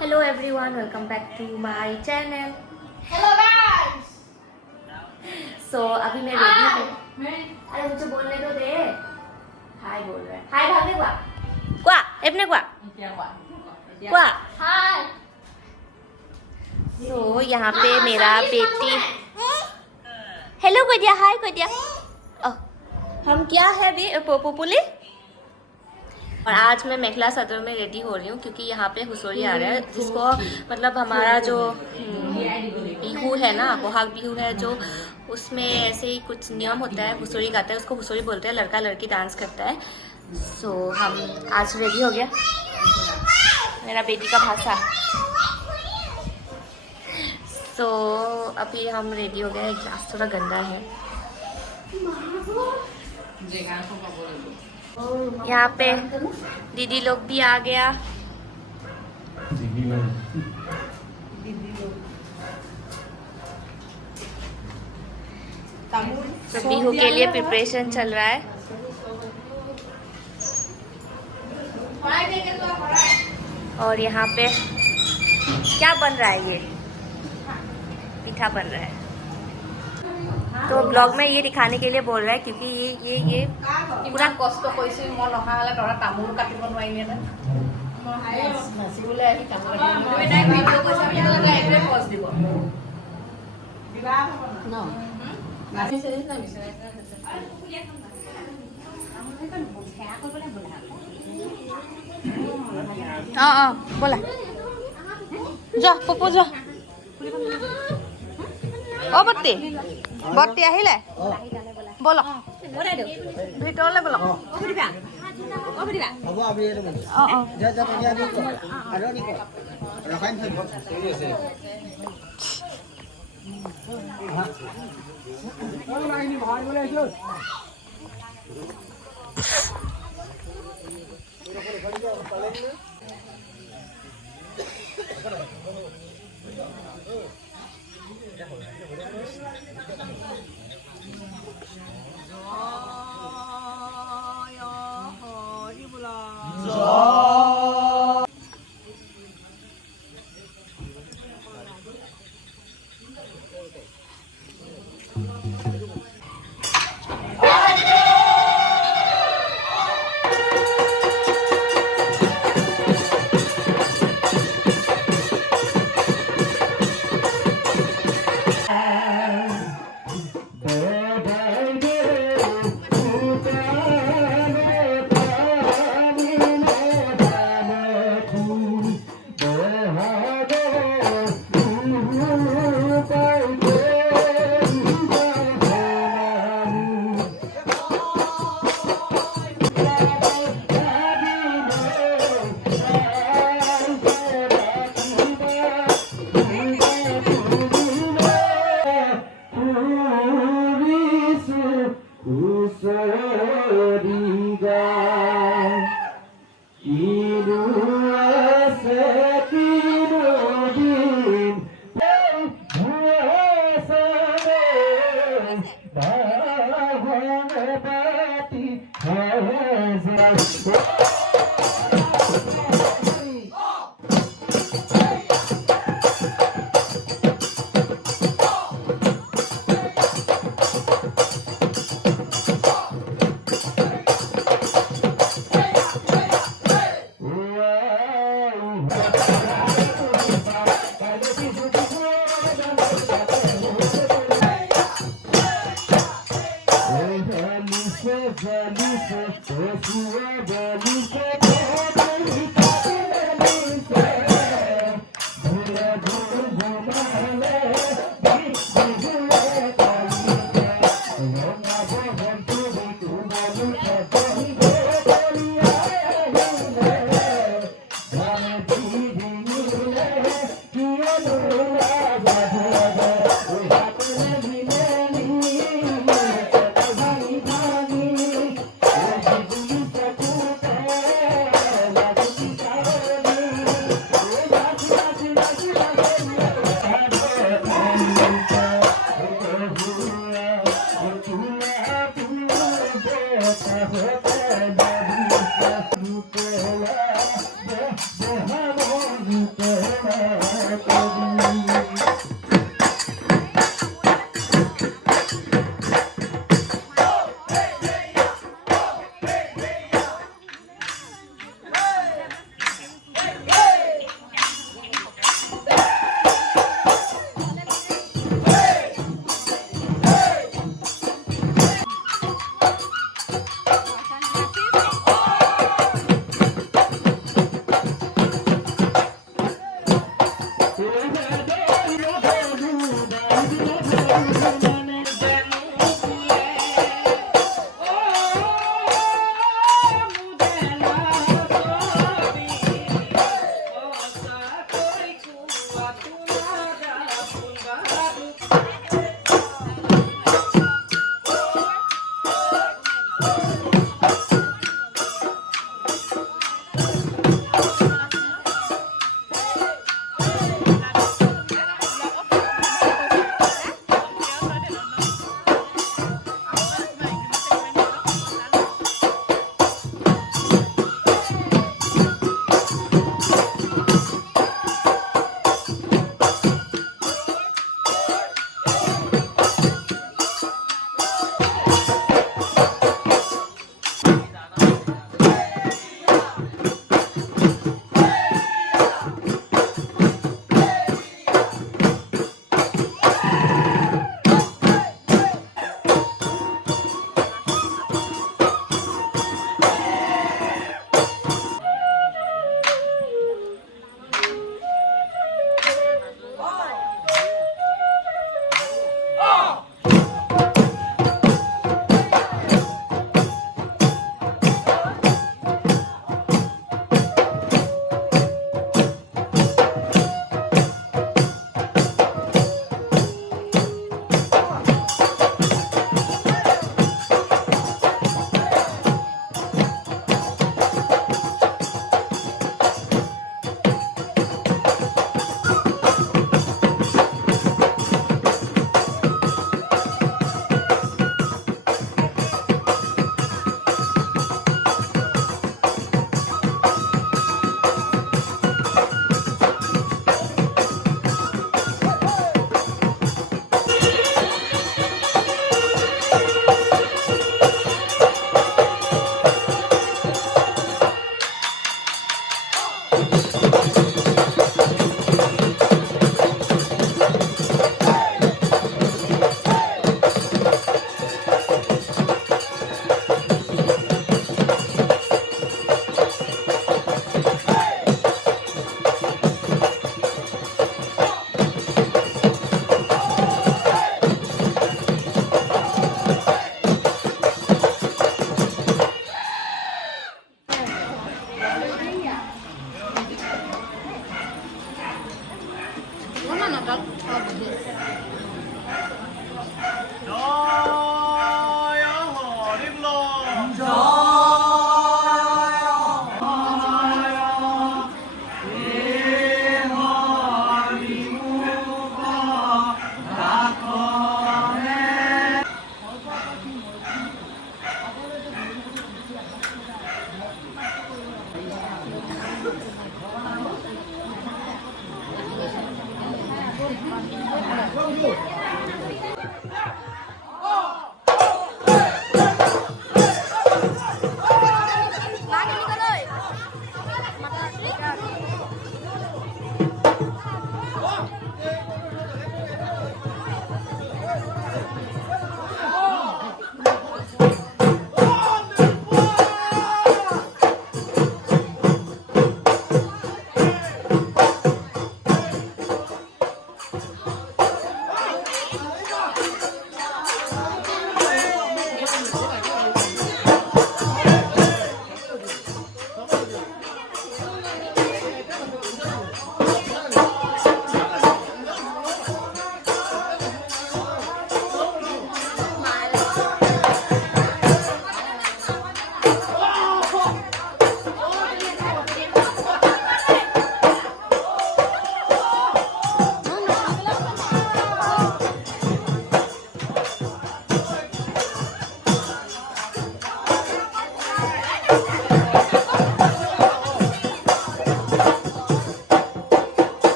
Hello everyone, welcome back to my channel. Hello guys. So अभी मैं ready हूँ। अरे मुझे बोलने तो दे। हाय बोल रहा है। हाय भाभी क्वा क्वा अपने क्वा क्वा हाय। सो यहाँ पे मेरा बेटी हेलो को दिया, हाय को दिया। हम क्या है भी पुपुली। और आज मैं मेखला सदर में रेडी हो रही हूँ क्योंकि यहाँ पे हुसोरी आ रहा है, जिसको मतलब हमारा जो बिहू है ना, बोहाग बिहू है जो, उसमें ऐसे ही कुछ नियम होता है। हुसोरी गाता है, उसको हुसोरी बोलते हैं। लड़का लड़की डांस करता है। सो हम आज रेडी हो गया। मेरा बेटी का भाषा। सो अभी हम रेडी हो गए। ग्लास थोड़ा गंदा है। यहाँ पे दीदी लोग भी आ गया। तो बिहू के लिए प्रिपरेशन चल रहा है। और यहाँ पे क्या बन रहा है? ये पिठा बन रहा है। तो ब्लॉग में ये दिखाने के लिए बोल रहा है क्योंकि ये पूरा कष्ट কৰিছে। মই নহা হলে ধৰা তামোল কাটিব নোৱাৰিলে না। নাচিবলৈ আহি তামোল কাটিব নোৱাৰিলে। ভিডিঅ' কৈছে বুলি ক'লে তাই একদম পজ দিব। বিবাহ হ'ব ন? নাচিছে না বিচাৰে। बोला जा पप्पू जा। ओ बत्ती बत्ती আহিলে बोलो ভিতৰলৈ बोलो। হ'ব আমি এইটো বনাম। যা যা তনিয়া দি আৰু নি কো ৰখাই থৈ আছে। আৰু লাইনি ভাই বলে আছো।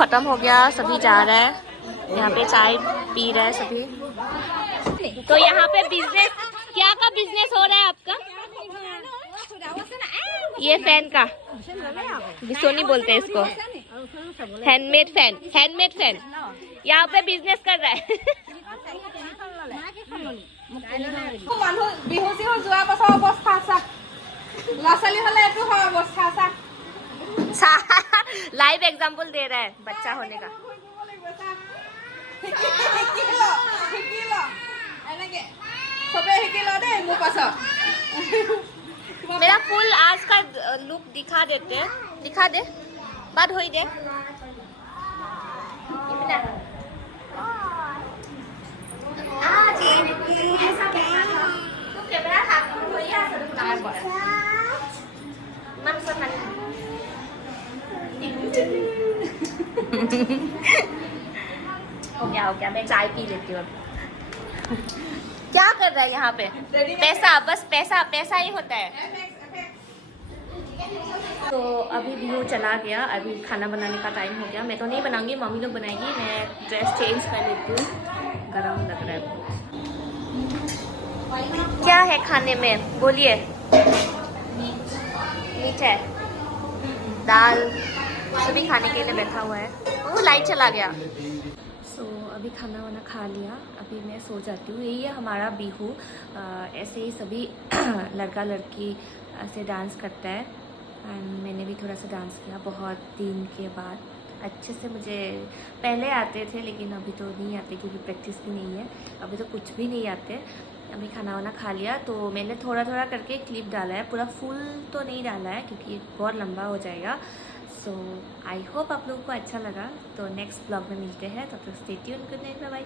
खत्म हो गया, सभी जा रहे हैं। यहाँ पे चाय पी रहे हैं सभी। तो यहाँ पे बिजनेस, क्या का बिजनेस हो रहा है आपका? ये फैन का, बिसोनी बोलते हैं इसको, हैंडमेड फैन। हैंडमेड फैन यहाँ पे बिजनेस कर रहा है। মানুহ বিহু চিহু যোৱাৰ পাছৰ অৱস্থা চা, ল'ৰা ছোৱালী হ'লে এইটো হয় অৱস্থা চা। लाइव एग्जाम्पल दे रहा है बच्चा होने का। मेरा फुल आज का लुक दिखा देते हैं, दिखा दे, बात हो दे। हो गया, मैं चाय पी लेती हूँ अभी। क्या कर रहा है यहाँ पे? पैसा, बस पैसा पैसा ही होता है। तो अभी बिहू चला गया, अभी खाना बनाने का टाइम हो गया। मैं तो नहीं बनाऊंगी, मम्मी लोग बनाएगी। मैं ड्रेस चेंज कर लेती हूँ, गरम लग रहा है। क्या है खाने में, बोलिए। मीठ है, दाल, सभी खाने के लिए बैठा हुआ है। वो लाइट चला गया। अभी खाना वाना खा लिया, अभी मैं सो जाती हूँ। यही है हमारा बिहू। ऐसे ही सभी लड़का लड़की ऐसे डांस करता है। एंड मैंने भी थोड़ा सा डांस किया बहुत दिन के बाद। अच्छे से मुझे पहले आते थे, लेकिन अभी तो नहीं आते क्योंकि प्रैक्टिस भी नहीं है। अभी तो कुछ भी नहीं आते। अभी खाना वाना खा लिया तो मैंने थोड़ा थोड़ा करके क्लिप डाला है, पूरा फुल तो नहीं डाला है क्योंकि बहुत लंबा हो जाएगा। सो आई होप आप लोगों को अच्छा लगा। तो नेक्स्ट ब्लॉग में मिलते हैं, तब तक stay tuned, good night, bye bye.